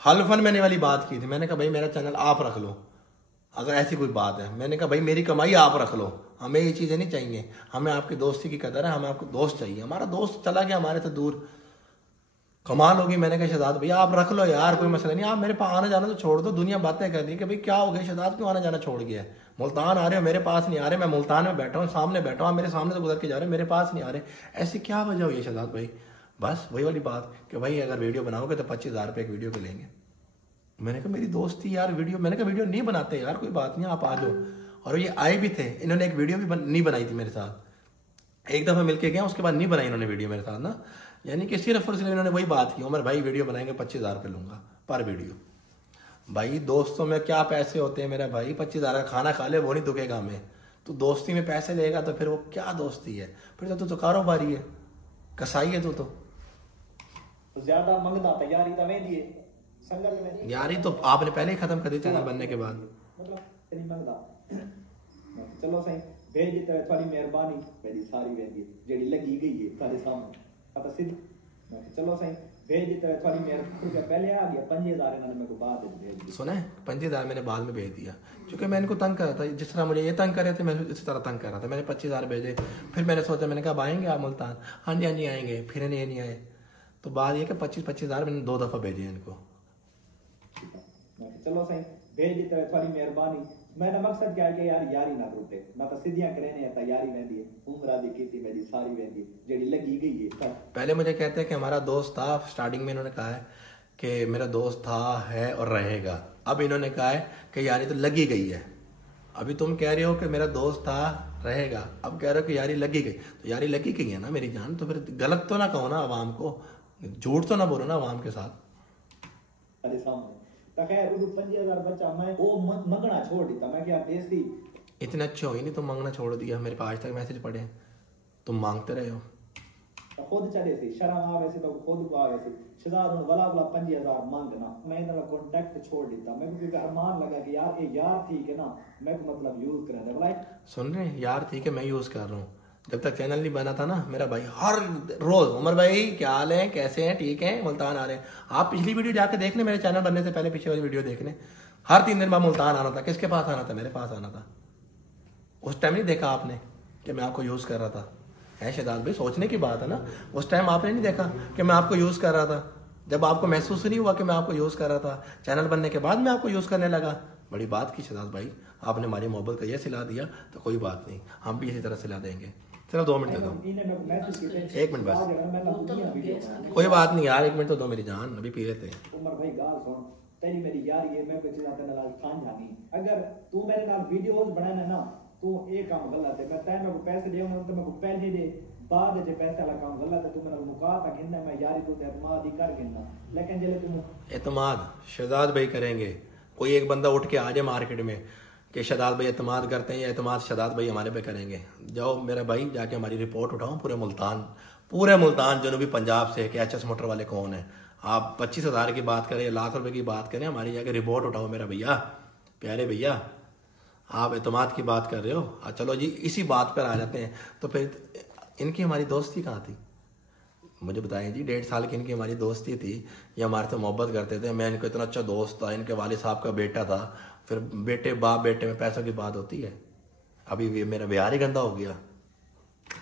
हल्फन मैंने वाली बात की थी, मैंने कहा भाई मेरा चैनल आप रख लो अगर ऐसी कोई बात है। मैंने कहा भाई मेरी कमाई आप रख लो, हमें ये चीज़ें नहीं चाहिए, हमें आपकी दोस्ती की कदर है, हमें आपको दोस्त चाहिए। हमारा दोस्त चला गया हमारे से दूर, कमाल होगी। मैंने कहा शहजाद भैया आप रख लो यार, कोई मसला नहीं, आप मेरे पास आना जाना तो छोड़ दो। दुनिया बातें कर रही है कि भाई क्या हो गया शहजाद, क्यों आना जाना छोड़ गया है, मुल्तान आ रहे हो मेरे पास नहीं आ रहे, मैं मुल्तान में बैठा हूँ, सामने बैठा हूँ, मेरे सामने से गुजर के जा रहे हो, मेरे पास नहीं आ रहे, ऐसी क्या वजह हुई है शहजाद भाई? बस वही वाली बात कि भाई अगर वीडियो बनाओगे तो 25,000 रुपये एक वीडियो के लेंगे। मैंने कहा मेरी दोस्ती यार वीडियो, मैंने कहा वीडियो नहीं बनाते यार, कोई बात नहीं आप आ जाओ। और ये आए भी थे, इन्होंने एक वीडियो भी नहीं बनाई थी मेरे साथ, एक दफ़ा मिलके गया उसके बाद नहीं बनाई इन्होंने वीडियो मेरे साथ ना, यानी कि सिर्फ और सिर्फ इन्होंने वही बात की, उमर भाई वीडियो बनाएंगे 25,000 रुपये लूँगा पर वीडियो। भाई दोस्तों में क्या पैसे होते हैं मेरा भाई, 25,000 का खाना खा ले वो नहीं दुखेगा हमें, तो दोस्ती में पैसे लेगा तो फिर वो क्या दोस्ती है, फिर तो कारोबारी है, कसाई है तू तो ज्यादा मंगदा तैयारी तो वेंदी है संगत में यारी तो आपने पहले ही खत्म कर दी चैनल बनने के बाद, मतलब तेरी मंगदा चलो सही भेज दिता है, थोड़ी मेहरबानी मेरी सारी वेंदी जेडी लगी गई है थारे सामने पता सिद्ध। चलो सही भेज दिता है, थोड़ी मेहरबानी पहले आ गया 5,000 इन्होंने मेरे को बाद में भेज दिया। सुना है 5,000 मैंने बाद में भेज दिया, क्योंकि मैं इनको तंग कर रहा था, जिस तरह मुझे ये तंग कर रहे थे मैं इसी तरह तंग कर रहा था। मैंने 25,000 भेजे, फिर मैंने सोचा, मैंने कहा आएंगे आप मुल्तान, हाँ जी आएंगे, फिर नहीं आए। तो बात ये कि 25,000 मैंने 2 दफ़ा भेजे इनको। चलो सही भेज दिता है, थोड़ी मेहरबानी। मेरा मकसद क्या है कि यार यारी ना टूटे, मैं तो सीधियां करने है तैयारी वेंदी है, उम्र दी कीती मेरी सारी वेंदी जेडी लगी गई है। पहले मुझे कहते हैं कि हमारा दोस्त था, स्टार्टिंग में इन्होंने कहा है कि मेरा दोस्त था, है और रहेगा। अब इन्होंने कहा है कि यारी तो लगी गई है। अभी तुम कह रहे हो कि मेरा दोस्त था रहेगा, अब कह रहे हो कि यारी लगी गई, तो यारी लगी गई है ना मेरी जान, तो फिर गलत तो ना कहो ना आवाम को, झूठ तो ना बोलो ना आवाम के साथ। अरे सामने तो खैर उनको 5,000 बच्चा मैं वो मंगना छोड़ देता, मैं क्या देसी इतने अच्छे हो ही नहीं, तुम मांगना छोड़ दिया। मेरे पास आज तक मैसेज पड़े, तुम मांगते रहे हो। तो खुद चले सी शर्म आवे से तो खुद को आवे से शहजाद उन वाला 5,000 मांगना, मैं इधर कांटेक्ट छोड़ देता। मैं क्योंकि अरमान लगा कि यार ये यार ठीक है ना, मैं को मतलब यूज कर रहा है। सुन रहे यार ठीक है मैं यूज कर रहा हूँ, जब तक चैनल नहीं बना था ना मेरा भाई हर रोज उमर भाई क्या हाल है, कैसे हैं, ठीक है, मुल्तान आ रहे हैं। आप पिछली वीडियो जाके देख लें, मेरे चैनल बनने से पहले पीछे वाली वीडियो देख लें, हर 3 दिन बाद मुल्तान आना था। किसके पास आना था? मेरे पास आना था। उस टाइम नहीं देखा आपने कि मैं आपको यूज कर रहा था? है शहजाद भाई, सोचने की बात है ना, उस टाइम आपने नहीं देखा कि मैं आपको यूज कर रहा था? जब आपको महसूस नहीं हुआ कि मैं आपको यूज कर रहा था, चैनल बनने के बाद मैं आपको यूज करने लगा। बड़ी बात की शहजाद भाई, आपने हमारी मोहब्बत का ये सिला दिया तो कोई बात नहीं, हम भी इसी तरह सिला देंगे। चलो 2 मिनट दे दो, 1 मिनट बस, कोई बात नहीं यार, 1 मिनट तो दो मेरी जान, अभी पी लेते हैं। उमर भाई गाल सुन, तेरी मेरी यारी है, मैं कुछ जाते नाल खान जानी, अगर तू मेरे नाल वीडियोस बनाना ना तू एक काम गलत है, मैं तय मेरे को पैसे दे तो मेरे को पहले दे, बाद जे पैसे वाला काम गलत है, तू मेरे मुका तक गिनना, मैं यारी तू ते एतमाद ही कर गिनना, लेकिन जेले तू एतमाद शहजाद भाई करेंगे। कोई एक बंदा उठ के आ जाए मार्केट में कि शहजाद भाई एतमाद करते हैं, या एतमाद शहजाद भाई हमारे पे करेंगे, जाओ मेरा भाई जाके हमारी रिपोर्ट उठाओ पूरे मुल्तान जनूबी पंजाब से कि HS मोटर वाले कौन है। आप 25,000 की बात करें, लाख रुपए की बात करें, हमारी जाके रिपोर्ट उठाओ मेरा भैया, प्यारे भैया। आप एतमाद की बात कर रहे हो, चलो जी इसी बात पर आ जाते हैं। तो फिर इनकी हमारी दोस्ती कहाँ थी, मुझे बताएं जी। 1.5 साल की इनकी हमारी दोस्ती थी, ये हमारे से मोहब्बत करते थे, मैं इनको इतना अच्छा दोस्त था, इनके वालिद साहब का बेटा था। फिर बेटे बाप बेटे में पैसों की बात होती है, अभी मेरा बिहार ही गंदा हो गया।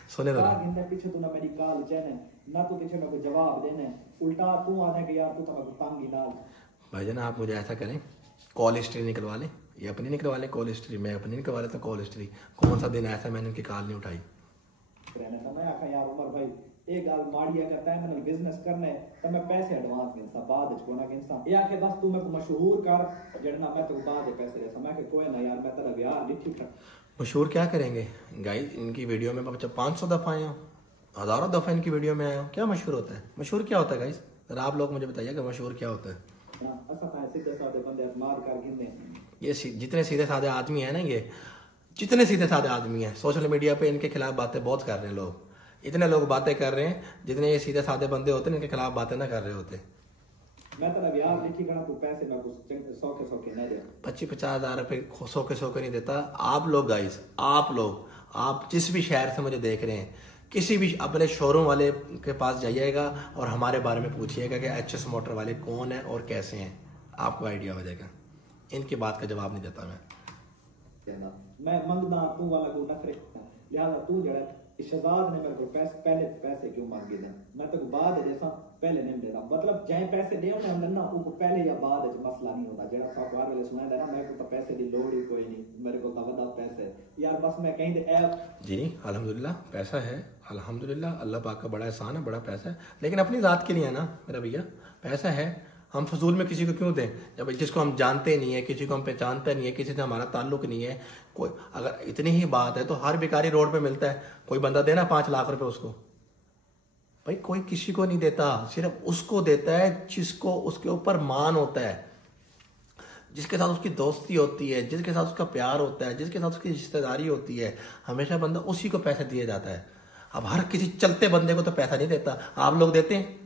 सुने जरा, पीछे तू ना मेरी काल चैन ना तू पीछे मेरे को जवाब देने, उल्टा तू आने के यार तू तो मेरे को तंग ही नाल। भाईजान आप मुझे ऐसा करें, कॉल हिस्ट्री निकलवा लें, ये अपनी निकलवा लें कॉल हिस्ट्री, मैं अपनी निकलवा लेता कॉल हिस्ट्री। कौन सा दिन ऐसा मैंने इनकी कॉल नहीं उठाई। मैं आखा यार उमर भाई एक गाल माड़ी अगर तय मैंने बिजनेस करना है तो मैं पैसे एडवांस गिनसा बाद को ना गिनसा, ये आखे बस तू मेरे को मशहूर कर जड़ना, मैं तो बाद पैसे देसा। मैं कोई ना यार, मैं तेरा ब्याह नहीं ठीक कर। मशहूर क्या करेंगे गाइस, इनकी वीडियो में 500 दफ़ा आया हूँ, हज़ारों दफ़ा इनकी वीडियो में आया हूँ, क्या मशहूर होता है? मशहूर क्या होता है गाइस, जरा आप लोग मुझे बताइए कि मशहूर क्या होता है। ये जितने सीधे साधे आदमी है ना, ये जितने सीधे साधे आदमी हैं सोशल मीडिया पे इनके खिलाफ बातें बहुत कर रहे हैं लोग, इतने लोग बातें कर रहे हैं जितने ये सीधे साधे बंदे होते हैं इनके खिलाफ बातें ना कर रहे होते। मैं तेरा ब्याह नहीं ठीक करना, तू पैसे मैं कुछ 100 के नहीं दे, 25-50 हज़ार रुपये 100 के नहीं देता। आप लोग गाइस, आप जिस भी शहर से मुझे देख रहे हैं, किसी भी अपने शोरूम वाले के पास जाइएगा और हमारे बारे में पूछिएगा कि HS मोटर वाले कौन है और कैसे हैं, आपको आइडिया हो जाएगा। इनकी बात का जवाब नहीं देता मैं मंगना तू वाला को नखरे, लिहाजा तू जड़ा शहजाद ने मेरे को पहले पैसे क्यों मांगे थे, मैं तो बाद जैसा पहले नहीं देता, मतलब चाहे पैसे दे ना वो पहले या बाद मसला नहीं होता। जेड़ा साहब वाले सुनाया था ना, मेरे को तो पैसे की लोड़ ही कोई नहीं, मेरे को तो वदा पैसे यार, बस मैं कहीं दे जी नहीं, अल्हम्दुलिल्लाह पैसा है, अल्हम्दुलिल्लाह अल्लाह पाक का बड़ा एहसान है, बड़ा पैसा है, लेकिन अपनी ज़ात के लिए है ना मेरा भैया, पैसा है। हम फजूल में किसी को क्यों दें, जब जिसको हम जानते नहीं है, किसी को हम पहचानते नहीं है, किसी से हमारा ताल्लुक नहीं है कोई। अगर इतनी ही बात है तो हर भिखारी रोड पे मिलता है, कोई बंदा देना 5 लाख रुपए उसको, भाई कोई किसी को नहीं देता, सिर्फ उसको देता है जिसको उसके ऊपर मान होता है, जिसके साथ उसकी दोस्ती होती है, जिसके साथ उसका प्यार होता है, जिसके साथ उसकी रिश्तेदारी होती है, हमेशा बंदा उसी को पैसा दिया जाता है। अब हर किसी चलते बंदे को तो पैसा नहीं देता। आप लोग देते हैं?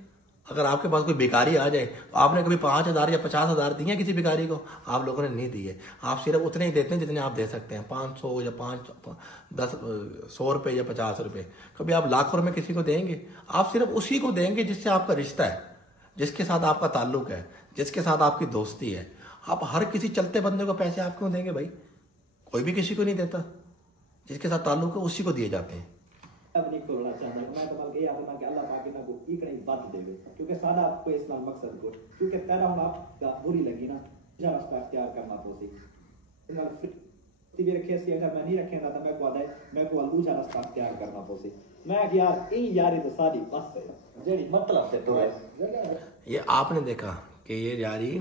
अगर आपके पास कोई भिखारी आ जाए, आपने कभी 5,000 या 50,000 दिए किसी भिखारी को? आप लोगों ने नहीं दिए। आप सिर्फ उतने ही देते हैं जितने आप दे सकते हैं, 500 या 100 रुपये या 50 रुपये। कभी आप लाखों में किसी को देंगे? आप सिर्फ उसी को देंगे जिससे आपका रिश्ता है, जिसके साथ आपका ताल्लुक है, जिसके साथ आपकी दोस्ती है। आप हर किसी चलते बंदे को पैसे आप क्यों देंगे भाई? कोई भी किसी को नहीं देता, जिसके साथ ताल्लुक है उसी को दिए जाते हैं। अब नहीं खोलना चाहता मैं तो बल्कि अपना कि अल्लाह पाक ना को इकड़ी बात देवे, क्योंकि सादा कोई इस्लाम मकसद को, क्योंकि तेरा हम आपका बुरी लगी ना जा रास्ता इख्तियार करना पोसी इनका फिर भी रखे सी, अगर मैं नहीं रखेगा तो मैं को आदा मैं को अलूजा रास्ता इख्तियार करना पोसी। मैं कि यार ई यारी तो सारी बस है जेडी मतलब से तो है। ये आपने देखा कि ये यारी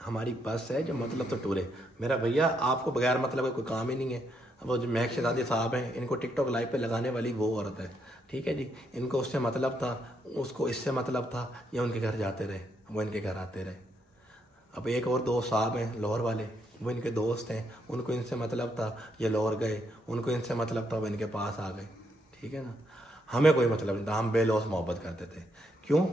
हमारी बस है जो मतलब तो टूरे। मेरा भैया आपको बगैर मतलब का कोई काम ही नहीं है। वो जो महक शहजादी साहब हैं, इनको टिकटॉक लाइव पे लगाने वाली वो औरत है, ठीक है जी। इनको उससे मतलब था, उसको इससे मतलब था, ये उनके घर जाते रहे, वो इनके घर आते रहे। अब एक और दोस्त साहब हैं लाहौर वाले, वो इनके दोस्त हैं, उनको इनसे मतलब था, ये लाहौर गए, उनको इनसे मतलब था, वो इनके पास आ गए, ठीक है ना। हमें कोई मतलब नहीं था, हम बेलौस मोहब्बत करते थे। क्यों?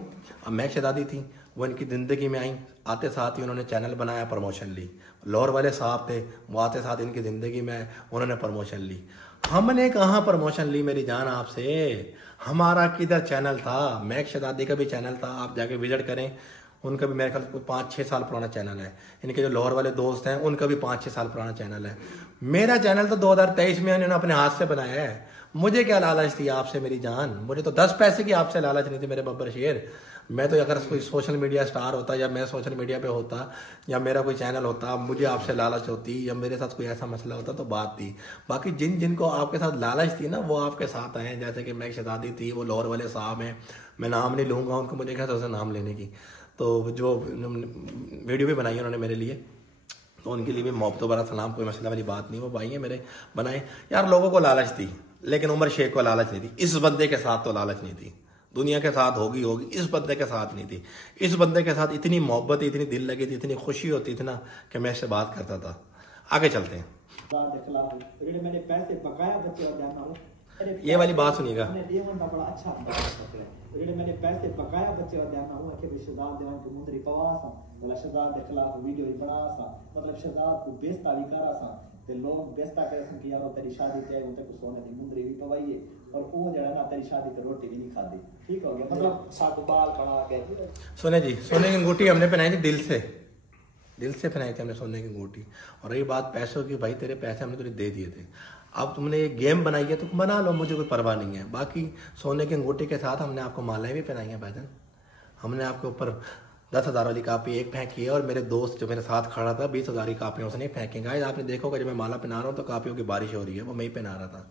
अब महक शहजादी थी, वो इनकी ज़िंदगी में आई, आते साथ ही उन्होंने चैनल बनाया, प्रमोशन ली। लाहौर वाले साहब थे, वो आते साथ इनकी ज़िंदगी में उन्होंने प्रमोशन ली। हमने कहाँ प्रमोशन ली मेरी जान आपसे? हमारा किधर चैनल था? महक शहजादी का भी चैनल था, आप जाके विजिट करें, उनका भी मेरे ख्याल 5-6 साल पुराना चैनल है। इनके जो लाहौर वाले दोस्त हैं उनका भी 5-6 साल पुराना चैनल है। मेरा चैनल तो 2023 में उन्होंने अपने हाथ से बनाया है। मुझे क्या लालच थी आपसे मेरी जान? मुझे तो 10 पैसे की आपसे लालच नहीं थी मेरे बब्बर शेर। मैं तो अगर कोई सोशल मीडिया स्टार होता या मैं सोशल मीडिया पे होता या मेरा कोई चैनल होता, मुझे आपसे लालच होती या मेरे साथ कोई ऐसा मसला होता तो बात थी। बाकी जिनको आपके साथ लालच थी ना वो आपके साथ आए। जैसे कि मैं शहजादी थी, वो लाहौर वाले साहब हैं, मैं नाम नहीं लूँगा उनको, मुझे क्या था नाम लेने की। तो जो वीडियो भी बनाई उन्होंने मेरे लिए, तो उनके लिए भी मोहब्बत बड़ा सलाम, कोई मसला वाली बात नहीं। वो भाई है मेरे बनाए। यार लोगों को लालच थी लेकिन उमर शेख को लालच नहीं थी। इस बंदे के साथ तो लालच नहीं थी, दुनिया के साथ होगी, इस बंदे के साथ नहीं थी। इस बंदे के साथ इतनी मोहब्बत, इतनी दिल लगी थी, इतनी खुशी होती थी ना कि मैं इससे बात करता था। आगे चलते हैं। मैंने पैसे बकाया बच्चे ये वाली बात सुनिएगा। बड़ा अच्छा मैंने पैसे बकाया बच्चे शहजाद देवान को मुंदरी पवा सा, मतलब शहजाद के खिलाफ वीडियो बना सा, मतलब शहजाद को बेस्ता भी करा सा, ते लोग बेस्ता करे सन कि यार तेरी शादी ते उते को सोने दी मुंदरी भी पवाई है और वो जड़ा ना तेरी शादी ते रोटी भी नहीं खादी। ठीक हो गया, मतलब साथ बाल बना के। सोने जी, सोने की अंगूठी हमने पहनाई थी दिल से पहनाई थी हमने सोने की अंगूठी। और रही बात पैसों की, भाई तेरे पैसे हमने तुझे दे दिए थे, अब तुमने ये गेम बनाई है तो बना लो, मुझे कोई परवाह नहीं है। बाकी सोने की अंगूठी के साथ हमने आपको मालाएं भी पहनाई हैं भाईजान। हमने आपके ऊपर 10,000 वाली कापी एक फेंकी है और मेरे दोस्त जो मेरे साथ खड़ा था 20,000 की कापियाँ उसने फेंकी। गाइस आपने देखा होगा जब मैं माला पहना रहा हूँ तो कापियों की बारिश हो रही है, वो मैं ही पहना रहा था,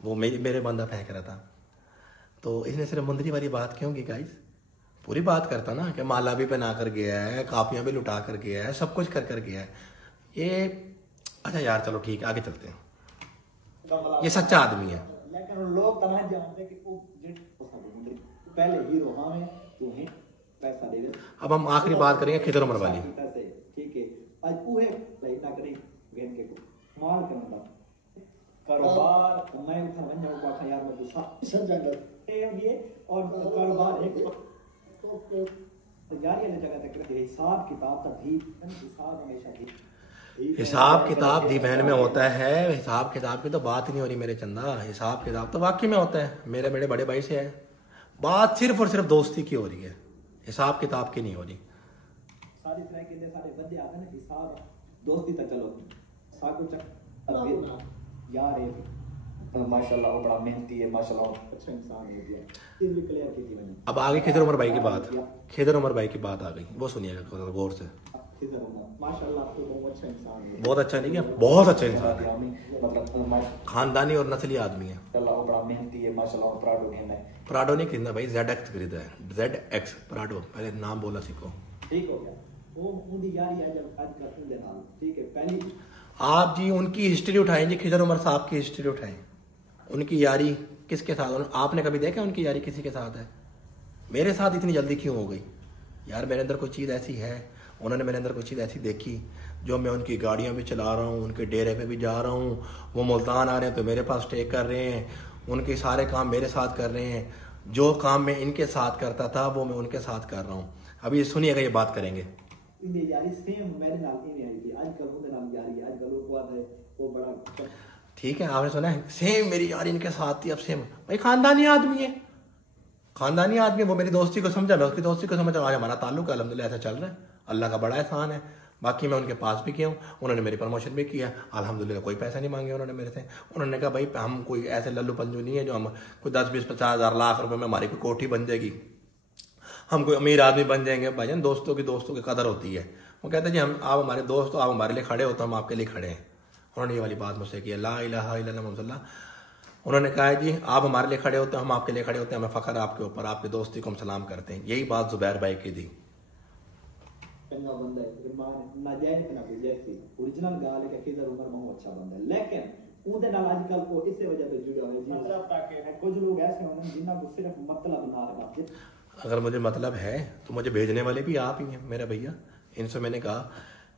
वो मेरे बंदा फेंक रहा था। तो इसने सिर्फ मुंदरी वाली बात क्यों की गाइस? पूरी बात करता ना कि माला भी पहना कर गया है, कापियाँ भी लुटा कर गया है, सब कुछ कर गया है ये। अच्छा यार चलो ठीक है, आगे चलते हैं। ये सच्चा आदमी है। लेकिन लोग तना जानते कि वो पहले हीरो हमें तू है पैसा दे दे। अब हम आखिरी बात करेंगे खिदर उमर वाली। ठीक है, आज वो है लाइट ना करें गेम के को मार के मतलब कारोबार मैं उठा बन जाऊं बात यार मैं गुस्सा सब जगह ये और कारोबार एक तो यार ये जगह तक रखे हिसाब किताब का भी हिसाब हमेशा भी हिसाब किताब दी बहन में होता है। हिसाब किताब की तो बात ही नहीं हो रही मेरे चंदा, हिसाब किताब तो वाकई में होता है। मेरे बड़े भाई से है बात, सिर्फ और सिर्फ दोस्ती की हो रही है, हिसाब किताब की नहीं हो रही। सारी तरह के सारे बंदे आते हैं ना, हिसाब दोस्ती तक चलो साकू चक यार ये माशाल्लाह वो बड़ा मेहनती है, माशाल्लाह अच्छा इंसान है ये चीज भी क्लियर की थी मैंने। अब आगे खिदर उमर भाई की बात, खिदर उमर भाई की बात आ गई, वो सुनिएगा गौर से। माशाल्लाह तो बहुत अच्छा इंसान है, बहुत अच्छा नहीं है, बहुत अच्छा इंसान है, मतलब खानदानी और नस्ली आदमी है। वो बड़ा मेहनती है माशाल्लाह। प्राडो खरीदना है, प्राडो नहीं खरीदना भाई, ZX खरीदा है, ZX प्राडो, पहले नाम बोला सीखो। ठीक हो गया, वो उनकी यारी है जब आज का उनके नाम। ठीक है, पहली आप जी उनकी हिस्ट्री उठाएं जी, खिदर उमर साहब की हिस्ट्री उठाएं, उनकी यारी किसके साथ, आपने कभी देखा उनकी यारी किसी के साथ है? मेरे साथ इतनी जल्दी क्यों हो गई यार? मेरे अंदर कोई चीज़ ऐसी है, उन्होंने मेरे अंदर कोई चीज़ ऐसी देखी, जो मैं उनकी गाड़ियाँ भी चला रहा हूँ, उनके डेरे पे भी जा रहा हूँ, वो मुल्तान आ रहे हैं तो मेरे पास स्टे कर रहे हैं, उनके सारे काम मेरे साथ कर रहे हैं, जो काम मैं इनके साथ करता था वो मैं उनके साथ कर रहा हूँ। अभी ये सुनिएगा, ये बात करेंगे। ठीक है, आपने सुना है सेम मेरी यार इनके साथ थी, अब सेम भाई खानदानी आदमी है, खानदानी आदमी। वो मेरी दोस्ती को समझा, मैं उसकी दोस्ती को समझा, आज हमारा ताल्लुक अल्हम्दुलिल्लाह ऐसा चल रहा है, अल्लाह का बड़ा एहसान है। बाकी मैं उनके पास भी किया हूँ, उन्होंने मेरी प्रमोशन भी किया अल्हम्दुलिल्लाह, कोई पैसा नहीं मांगे उन्होंने मेरे से। उन्होंने कहा भाई हम कोई ऐसे लल्लू पंजू नहीं है जो हम कोई 10, 20, 50 हज़ार लाख रुपए में हमारी कोई कोठी बन जाएगी, हम कोई अमीर आदमी बन जाएंगे। भाईजान दोस्तों की कदर होती है। वो कहते हैं जी आप हमारे दोस्त हो, आप हमारे लिए खड़े हो तो हम आपके लिए खड़े हैं। उन्होंने ये वाली बात मुझसे की, ला इलाहा इल्लल्लाह मुहम्मद रसूलुल्लाह। उन्होंने कहा है जी आप हमारे लिए खड़े होते हैं, हम आपके लिए खड़े होते हैं, हमें फ़ख्र आपके ऊपर, आपकी दोस्ती को हम सलाम करते हैं। यही बात जुबैर भाई की थी। ओरिजिनल गाल है खिदर उमर बहुत अच्छा बंदा है, लेकिन उनके नाल आजकल को इसे वजह से जुड़े हुए जी मतलब ताकि कुछ लोग ऐसे होंगे जिन्हां को सिर्फ मतलब ना रखा। अगर मुझे मतलब है तो मुझे भेजने वाले भी आप ही हैं मेरे भैया। इनसे मैंने कहा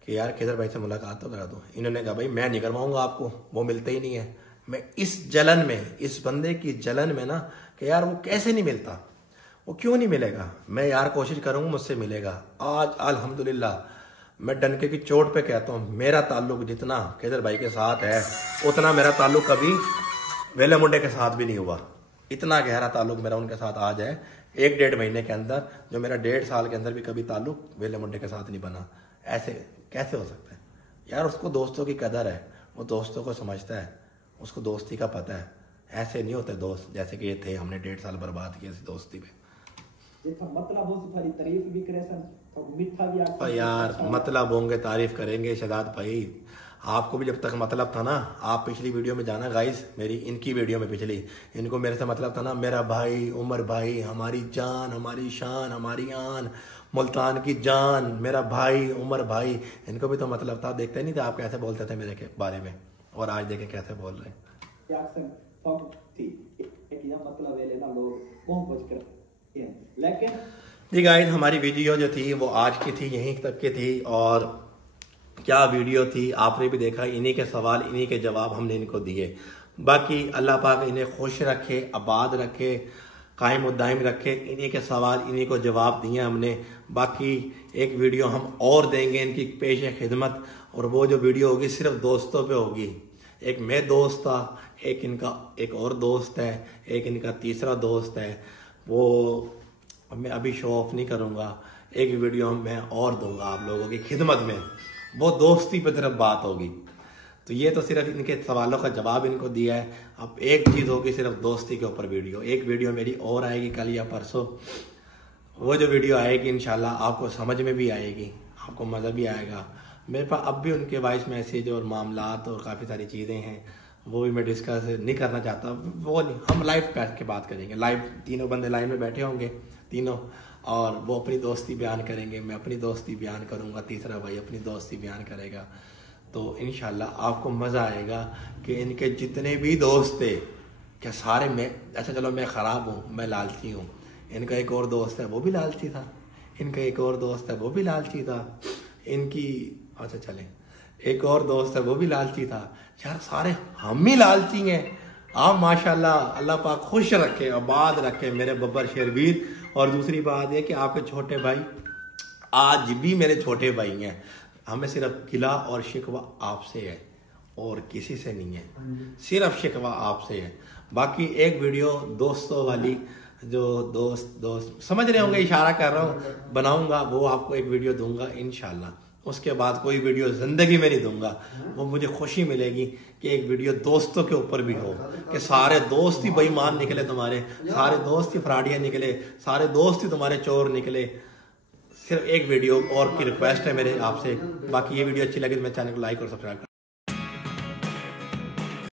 कि यार खिदर भाई से मुलाकात तो करा दो। इन्होंने कहा भाई मैं नहीं करवाऊंगा आपको, वो मिलते ही नहीं है। मैं इस जलन में, इस बंदे की जलन में ना कि यार वो कैसे नहीं मिलता, वो क्यों नहीं मिलेगा। मैं यार कोशिश करूंगा मुझसे मिलेगा। आज अल्हम्दुलिल्लाह मैं डंके की चोट पे कहता हूँ, मेरा ताल्लुक जितना खिदर भाई के साथ है उतना मेरा ताल्लुक कभी वेले मुंडे के साथ भी नहीं हुआ। इतना गहरा ताल्लुक मेरा उनके साथ आज है 1-1.5 महीने के अंदर, जो मेरा 1.5 साल के अंदर भी कभी ताल्लुक वेले मुंडे के साथ नहीं बना। ऐसे कैसे हो सकता है यार? उसको दोस्तों की कदर है, वो दोस्तों को समझता है, उसको दोस्ती का पता है। ऐसे नहीं होते दोस्त जैसे कि ये थे, हमने 1.5 साल बर्बाद किए इस दोस्ती पे। जितना मतलब हो थारी तारीफ भी करे सन तो मीठा भी आखो यार मतलब होंगे तारीफ करेंगे शहजाद भाई। आपको भी जब तक मतलब था ना, आप पिछली वीडियो में जाना गाइस, मेरी इनकी वीडियो में पिछली, इनको मेरे से मतलब था ना, मेरा भाई उमर भाई हमारी जान हमारी शान हमारी आन, मुल्तान की जान, मेरा भाई उमर भाई, इनको भी तो मतलब था। देखते नहीं थे आप कैसे बोलते थे मेरे के बारे में, और आज देखें कैसे बोल रहे हैं। लेकिन जी गाइस, हमारी वीडियो जो थी वो आज की थी, यहीं तक की थी। और क्या वीडियो थी आपने भी देखा, इन्हीं के सवाल इन्हीं के जवाब हमने इनको दिए। बाकी अल्लाह पाक इन्हें खुश रखे, आबाद रखे, कायम उद्दाइम रखे। इन्हीं के सवाल इन्हीं को जवाब दिए हमने। बाकी एक वीडियो हम और देंगे इनकी पेश खिदमत, और वो जो वीडियो होगी सिर्फ दोस्तों पे होगी। एक मैं दोस्त था, एक इनका एक और दोस्त है, एक इनका तीसरा दोस्त है, वो मैं अभी शो ऑफ नहीं करूँगा। एक वीडियो मैं और दूंगा आप लोगों की खिदमत में, वो दोस्ती पे तरफ बात होगी। तो ये तो सिर्फ इनके सवालों का जवाब इनको दिया है। अब एक चीज़ होगी सिर्फ दोस्ती के ऊपर वीडियो। एक वीडियो मेरी और आएगी कल या परसों। वो जो वीडियो आएगी इंशाल्लाह आपको समझ में भी आएगी, आपको मज़ा भी आएगा। मेरे पास अब भी उनके वॉइस मैसेज और मामलात और काफ़ी सारी चीज़ें हैं, वो भी मैं डिस्कस नहीं करना चाहता। वो नहीं, हम लाइव बैठ के बात करेंगे। लाइव तीनों बंदे लाइन में बैठे होंगे तीनों, और वो अपनी दोस्ती बयान करेंगे, मैं अपनी दोस्ती बयान करूँगा, तीसरा भाई अपनी दोस्ती बयान करेगा। तो इंशाल्लाह आपको मज़ा आएगा कि इनके जितने भी दोस्त थे, क्या सारे मैं, अच्छा चलो मैं ख़राब हूँ, मैं लालची हूँ, इनका एक और दोस्त है वो भी लालची था, इनका एक और दोस्त है वो भी लालची था, इनकी अच्छा चलें एक और दोस्त है वो भी लालची था। यार सारे हम ही लालची हैं। आप माशाल्लाह अल्लाह पाक खुश रखे, आबाद रखे मेरे बब्बर शेरवीर। और दूसरी बात यह कि आपके छोटे भाई आज भी मेरे छोटे भाई हैं। हमें सिर्फ गिला और शिकवा आपसे है और किसी से नहीं है, सिर्फ शिकवा आपसे है। बाकी एक वीडियो दोस्तों वाली, जो दोस्त समझ रहे होंगे, इशारा कर रहा हूँ, बनाऊंगा, वो आपको एक वीडियो दूंगा इंशाल्लाह। उसके बाद कोई वीडियो ज़िंदगी में नहीं दूंगा। वो मुझे खुशी मिलेगी कि एक वीडियो दोस्तों के ऊपर भी हो, कि सारे दोस्त ही बेईमान निकले तुम्हारे, सारे दोस्त ही फ्रॉडिया निकले, सारे दोस्त ही तुम्हारे चोर निकले। सिर्फ एक वीडियो और की रिक्वेस्ट है मेरे आपसे। बाकी ये वीडियो अच्छी लगी तो मेरे चैनल को लाइक और सब्सक्राइब